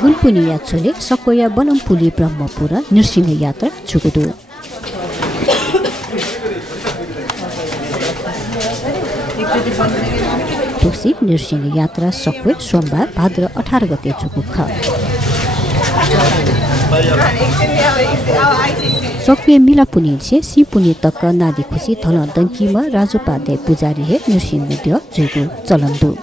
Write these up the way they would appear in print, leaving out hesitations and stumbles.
गुल्पुनी यात्रुले सकोया बनमपुली ब्रह्मपुरा नृसिंह यात्रा जुगुदु तुसी नृसिंह यात्रा सकोय सोमबार भाद्र 18 गते जुगुख सक्रिय मिला पुनी से सी पुनी तक नादी खुसी थल दंकीमा राजोपाध्याय पुजारी हे नृसिंह दियो जुगु चलन्दु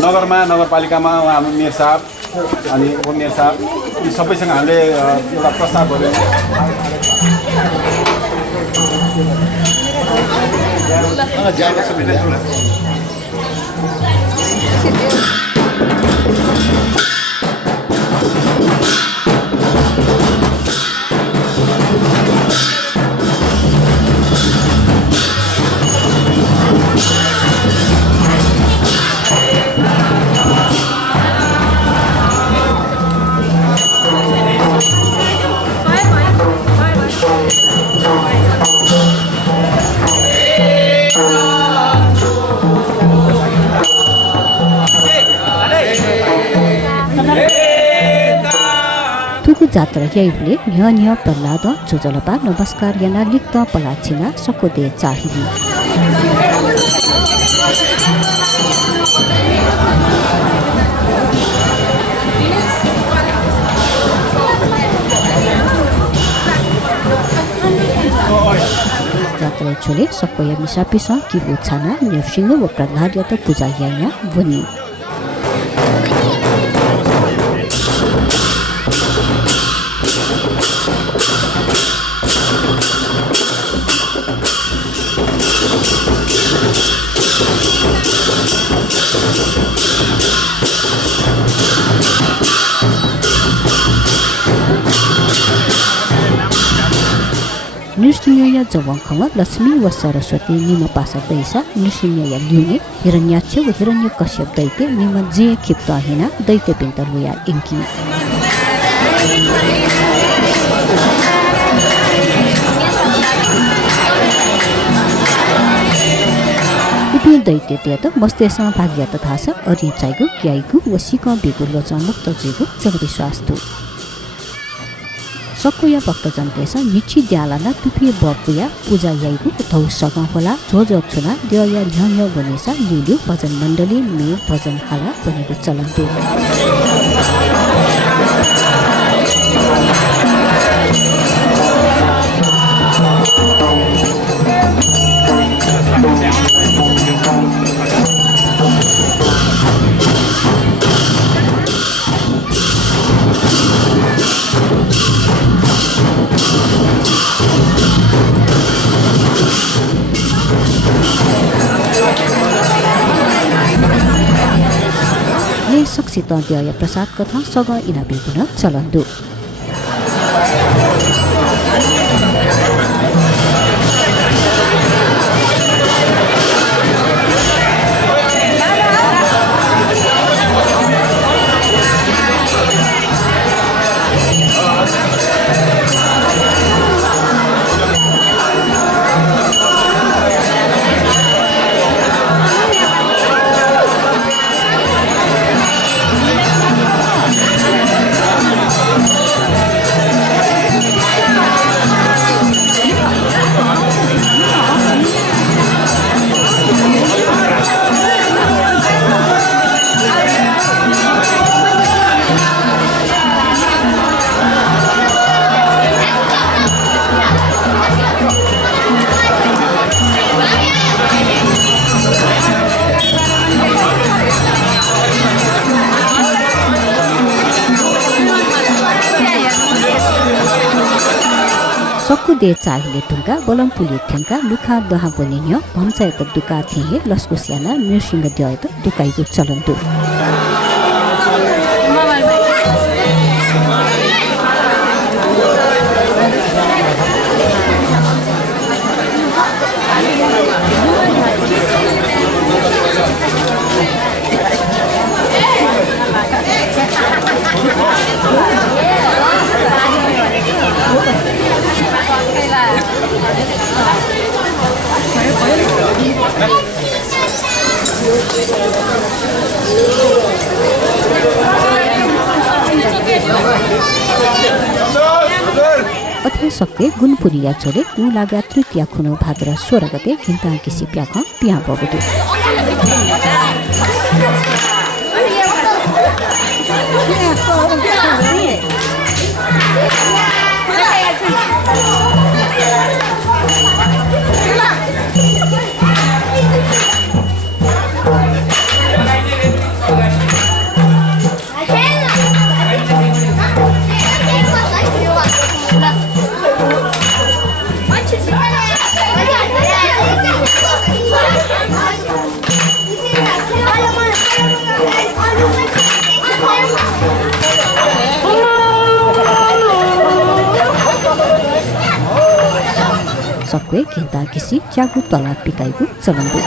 नगरमा नगरपालिकामा उहाँ मेयर साहब अनि उपमेयर साहब यी सबैसँग हामीले एउटा प्रस्ताव गर्यौँ जात्रा याइले न्य प्रहलाद जुजलपा नमस्कार याना लिक्त पलाचिना सकोदे चाहिली जात्रा छोले सकोया मिसापिसा किबु छाना नृसिंह व प्रहलाद यात पूजा याया वनी नृसिंह जवंखमा लक्ष्मी व सरस्वती निम पासा दैसा नृसिंह ल्युने हिरण्याक्ष व हिरण्य कश्यप दैत्य निम जे क्षिप्त हिना दैत्य पिन्तलुया इंकी उपिय दैत्य त्यत मस्तेसा भाग्य तथा छ अरि चाइगु क्याइगु व सिक बिगु लोचा मुक्त जिगु जनविश्वासतु सकोया भक्तजन देश मिछि द्यालाना तुपी बपुया पूजा याइगु थौ सगा होला जोजो छुना देया न्य बनेसा लिलु भजन मण्डली मे भजन हाला बनेको चलन्तु सक्षित द्वय प्रसाद कथा सग इना बिगुन चलन्दु सक्कु दे चाहिले टुङ्का बलमपुली ठेङ्का लुखा दहा बनिन्यो भम्चायत दुका थिए लस्कुस्याना नृसिंह द्वयत दुकाइको चलन्तु अथे सक्के गुणपुरिया छोरे उ लागा तृतीय खुनो भाद्र 16 गते घिन्ता किसी प्याख पिया बगुदु सक्वे घिन्ता किसी च्यागु तला पिकाइगु चलन्दु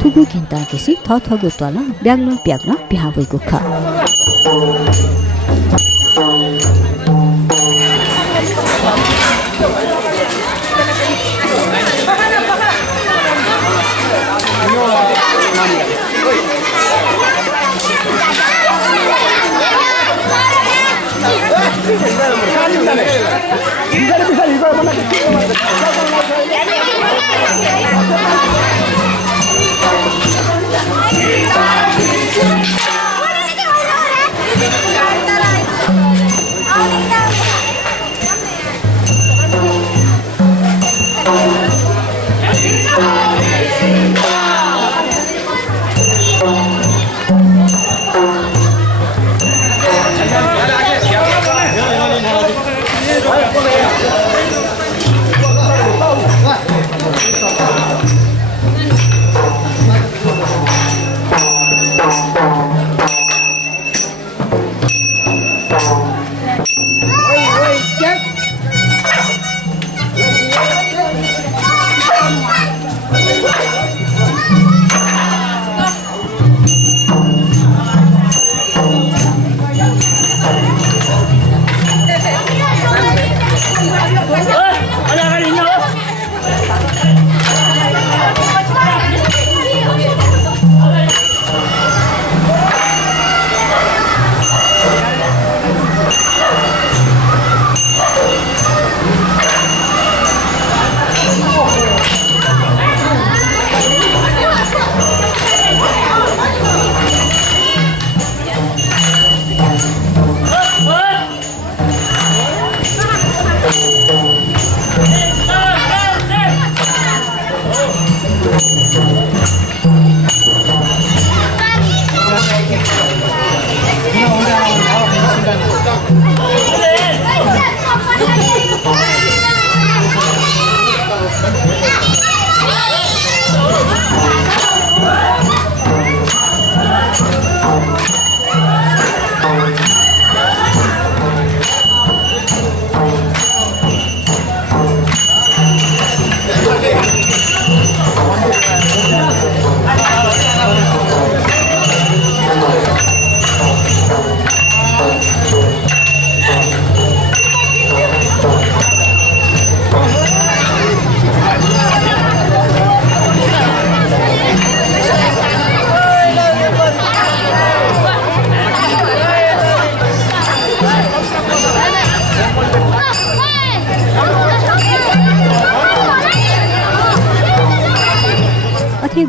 थुगु घिन्ता किसी थगु तल ब्याग्न ब्याग्न बिहा भइगु ख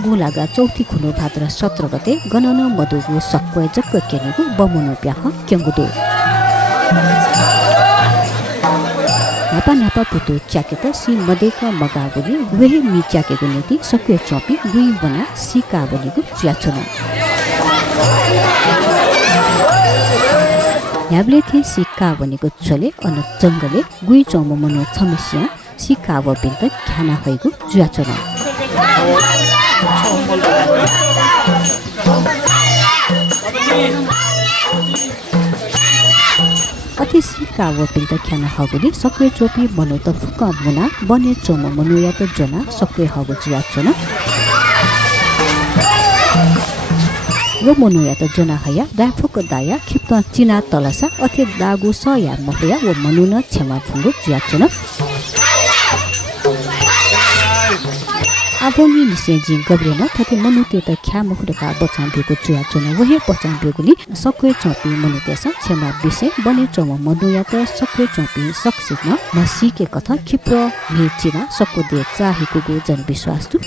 गोलागा चौथी खुनो भाद्र 17 गते गणन मधुगु सक्वे जक्क केनेगु बमोनो प्याह क्यंगुदो नापा नापा पुतो च्याकेत सी मदेका मगागुले वेहे मी च्याकेगु नीति सक्वे चपी गुई बना सी काबलिगु च्याछन याबले थे सी काबनिगु चले अन जंगले गुई चौम मनो छमेसिया सी काब बिन्त ख्याना भइगु च्याछन अति सिका व पिन्त ख्यान हगुली सक्वे चोपी बनो त फुक मुना बने चोम मनुया त जना सक्वे हगु जुवा चोना व मनुया त जना हया दा फुक दाया खिप्त चिना तलसा अथे दागु सया महया व मनुन क्षमा फुंगु जुवा चोना आबोनी निसे जिन गब्रेन थते मनुते त ख्या मुखडका बचान बेको जुया चोना वहे बचान बेगुली सक्वे चोपी मनुतेस क्षमा विषय बने चोम मनुया त सक्वे चोपी सक्सिन नसिके कथा खिप्र मेचिना सक्को दे चाहेको गो जनविश्वास तु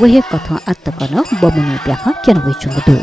वहे कथा आत्तकन बमने ब्याख केन वइचुङ दु